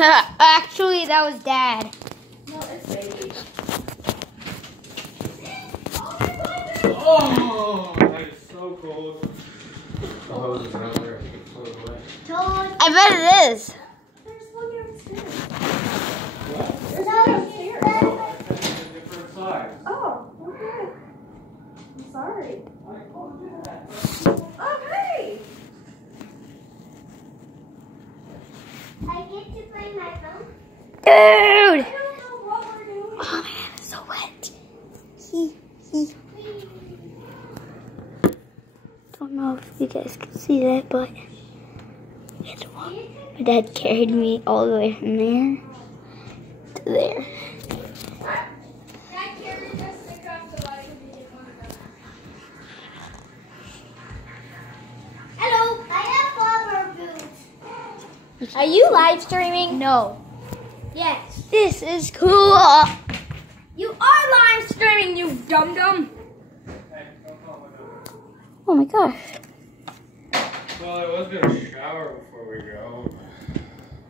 Actually, that was Dad. No, it's baby. Oh, that is so cold. The hose is out there. I bet it is. There's one downstairs. What? There's one downstairs. Oh, it's a different size. Oh, okay. I'm sorry. Okay. I get to play my phone. Dude! I don't know what we're doing. Oh man, it's so wet. Don't know if you guys can see that, but it's warm. My dad carried me all the way from there to there. Dad carried us across the water to be Hello, I have rubber boots. Are you live streaming? No. Yes. This is cool. You are live streaming, you dum-dum. Oh my gosh. Well, I was going to shower before we go.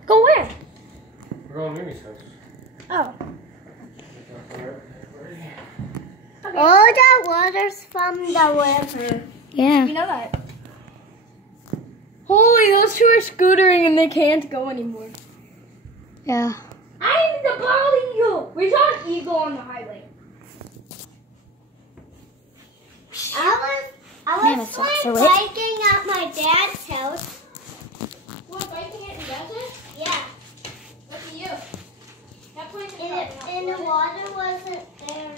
Go where? We're going to Mimi's house. Oh. All the water's from the river. Yeah. You know that. Holy, those two are scootering and they can't go anymore. Yeah. I'm the bald eagle. We saw an eagle on the highway. I Man, was it's not so like wet. biking at my dad's house. What, biking it in desert? Yeah. Look at you. That place is And the water wasn't there.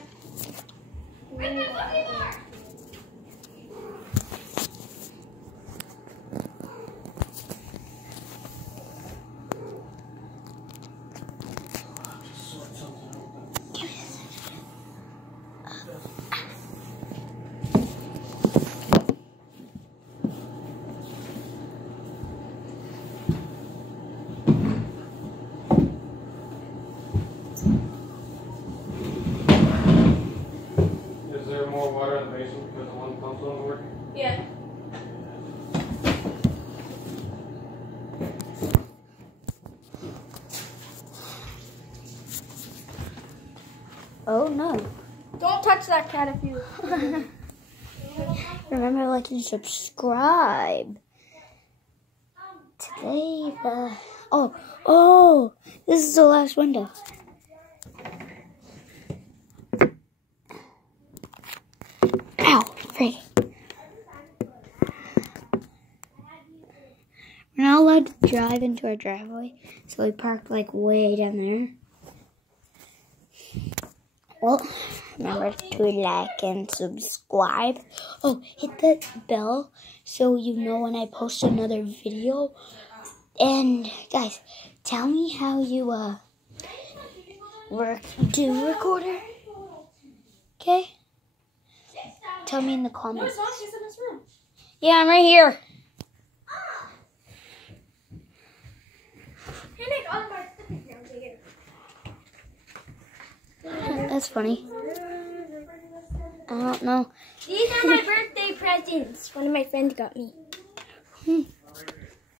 Right there, look at there. Is there more water in the basement because the one pump's not working? Yeah. Oh no. Don't touch that cat if you. Remember, like and subscribe. Today oh, this is the last window. Ow, free. We're not allowed to drive into our driveway, so we parked like way down there. Well, remember to like and subscribe. Oh, hit the bell so you know when I post another video. And guys, tell me how you do recorder. Okay? Tell me in the comments. No, it's not. She's in this room. Yeah, I'm right here. Hey, Nick, on my sticky ground here. That's funny. I don't know. These are my birthday presents. One of my friends got me.